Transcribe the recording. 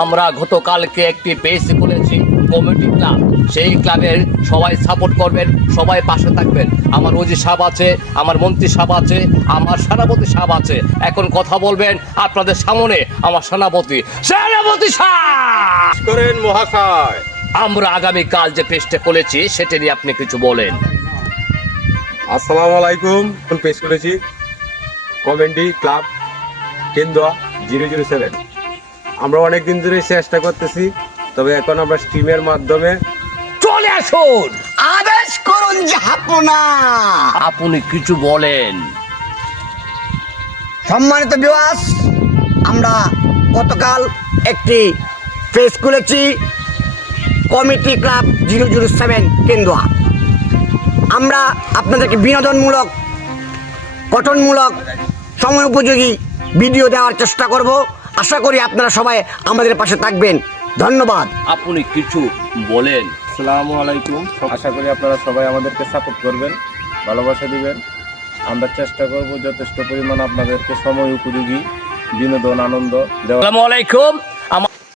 আমরা গতকালকে একটি পেজ খুলেছি কমিটি ক্লাব। সেই ক্লাবের সবাই সাপোর্ট করবেন, সবাই পাশে থাকবেন। আমার ওজি সাহেব আছে, আমার মন্ত্রী সাহেব আছে, আমার সেনাপতি সাহেব আছে। এখন কথা বলবেন আপনাদের সামনে আমার সেনাপতি সাহেব করেন মহাশয়। আমরা আগামীকাল যে পেজটা খুলেছি সেটা নিয়ে আপনি কিছু বলেন। আসসালামু আলাইকুম। কোন পেশ করেছি কমেন্টি ক্লাব কেন্দ্র 007। আমরা অনেক দিন ধরে চেষ্টা করতেছি, তবে এখন আমরা স্ট্রিমের মাধ্যমে চলে আসুন। আদেশ করুন জাহাপনা। আপনি কিছু বলেন। সম্মানিত ভিউয়ার্স, আমরা গতকাল একটি পেজ খুলেছি কমিটি ক্লাব 007 কেন্দুয়া। আমরা আপনাদেরকে বিনোদনমূলক, গঠনমূলক, সময় উপযোগী ভিডিও দেওয়ার চেষ্টা করব। আশা করি আপনারা সবাই আমাদের পাশে থাকবেন। ধন্যবাদ। আপনি কিছু বলেন। আসসালামু আলাইকুম। আশা করি আপনারা সবাই আমাদেরকে সাপোর্ট করবেন, ভালোবাসা দিবেন। আমরা চেষ্টা করব যথেষ্ট পরিমাণ আপনাদেরকে সময় উপযোগী বিনোদন, আনন্দ দেওয়া। আসসালামু আলাইকুম।